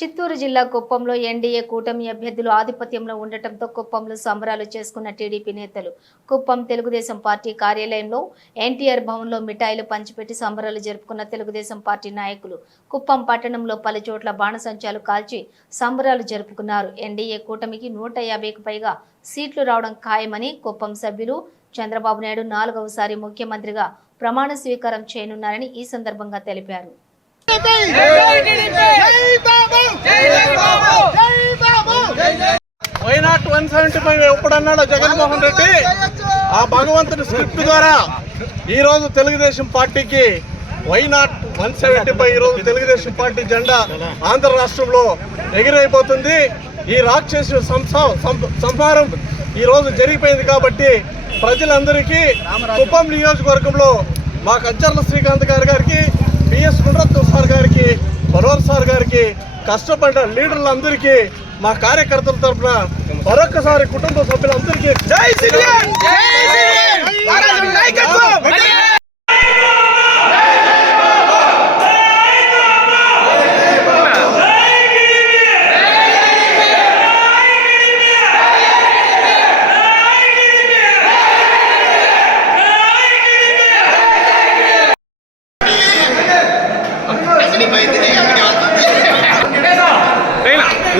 చిత్తూరు జిల్లా కుప్పంలో ఎన్డీఏ కూటమి అభ్యర్థులు ఆధిపత్యంలో ఉండటంతో కుప్పంలో సంబరాలు చేసుకున్న టీడీపీ నేతలు కుప్పం తెలుగుదేశం పార్టీ కార్యాలయంలో ఎన్టీఆర్ భవన్లో మిఠాయిలు పంచిపెట్టి సంబరాలు జరుపుకున్న తెలుగుదేశం పార్టీ నాయకులు కుప్పం పట్టణంలో పలు చోట్ల బాణసంచాలు కాల్చి సంబరాలు జరుపుకున్నారు. ఎన్డీఏ కూటమికి నూట యాభైకి పైగా సీట్లు రావడం ఖాయమని కుప్పం సభ్యులు చంద్రబాబు నాయుడు నాలుగవసారి ముఖ్యమంత్రిగా ప్రమాణ స్వీకారం చేయనున్నారని ఈ సందర్భంగా తెలిపారు. Why not one seventy five ఎప్పుడన్నాడో Jaganmohan Reddy? ఆ భగవంతుని స్క్రిప్ట్ ద్వారా ఈ రోజు తెలుగుదేశం పార్టీకి వైనాట్ వన్ సెవెంటీ ఫైవ్ ఈ రోజు తెలుగుదేశం పార్టీ జెండా ఆంధ్ర రాష్ట్రంలో ఎగిరైపోతుంది. ఈ రాక్షసు సం- సంహారం ఈ రోజు జరిగిపోయింది కాబట్టి ప్రజలందరికీ కుప్పం నియోజకవర్గంలో మా కచ్చర్ల శ్రీకాంత్ గారి గారికి పిఎస్ గుండ్రత్వ సార్ గారికి మనోహర్ సార్ గారికి కష్టపడ్డ లీడర్లందరికీ మా కార్యకర్తల తరఫున మరొక్కసారి కుటుంబ సభ్యులందరికీ జై శ్రీరామ్!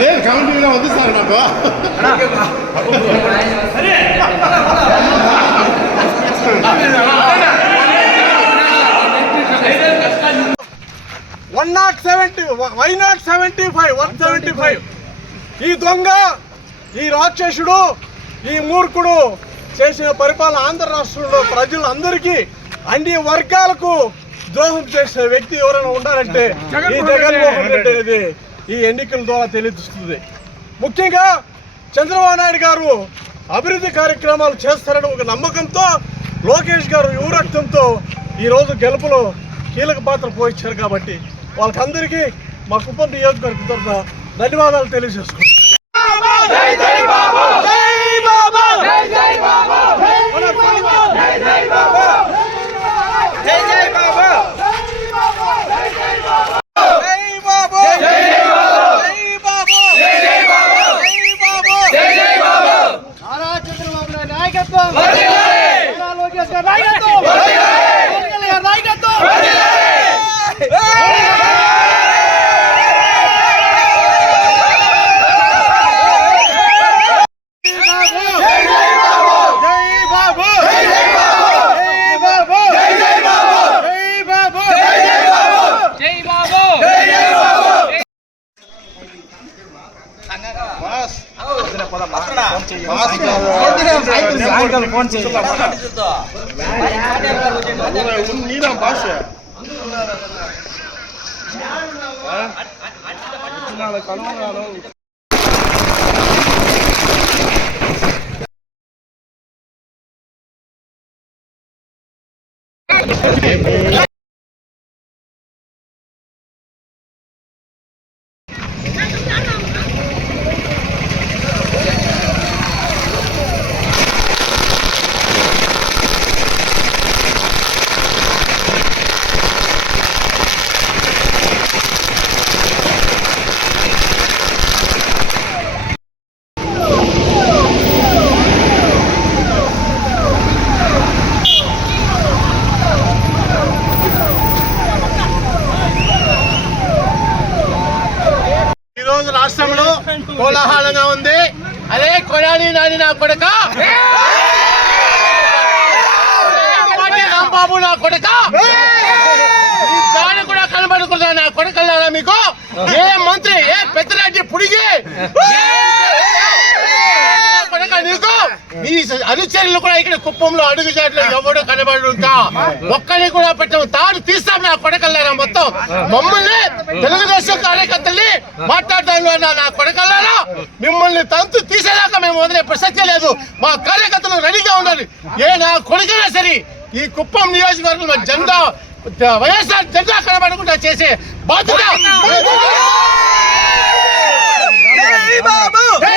లేదు కౌంటింగ్లో వద్దు సార్ నాకు one not seventy why not seventy five one seventy five ఈ దొంగ ఈ రాక్షసుడు ఈ మూర్ఖుడు చేసిన పరిపాలన ఆంధ్ర రాష్ట్రంలో ప్రజలందరికీ అన్ని వర్గాలకు ద్రోహం చేసిన వ్యక్తి ఎవరైనా ఉన్నారంటే ఈ జగన్మోహన్ రెడ్డి. అనేది ఈ ఎన్నికల ద్వారా తెలుస్తుంది ముఖ్యంగా చంద్రబాబు నాయుడు గారు అభివృద్ధి కార్యక్రమాలు చేస్తారని ఒక నమ్మకంతో లోకేష్ గారు యువరక్తంతో ఈరోజు గెలుపులో కీలక పాత్ర పోయించారు కాబట్టి వాళ్ళకందరికీ మా కుప్పం నియోజకవర్గం తరఫున ధన్యవాదాలు తెలియజేసుకుంటాం నీరా భాష ఈ ఉంది అదే కొడాలి నాని నా కొడక? రాంబాబు నా కొడక? కాడు కూడా కనబడుకుంటా నా కొడకల్లారా మీకు? ఏ మంత్రి ఏ పెద్దరెడ్డి పుడిగి? కొడక నీకు? మీ అనుచరులు కూడా ఇక్కడ కుప్పంలో అడుగు చాట్లు ఎవడో కనబడుంటా. ఒక్కని కూడా పెట్టాము తాడు తీస్తాం నా కొడకల్లారా మొత్తం. మమ్మల్ని తెలుగుదేశం కార్యకర్తల్ని మాట్లాడతాను అన్న నా కొడకల్లారా మిమ్మల్ని తంతు తీసేదాకా మేము వదిలే ప్రసక్తే లేదు. మా కార్యకర్తలు రెడీగా ఉండాలి. ఏ నా కొడుకైనా సరే ఈ కుప్పం నియోజకవర్గంలో జెండా వైఎస్ఆర్ జెండా కనబడకుండా చేసే బాధ్యత.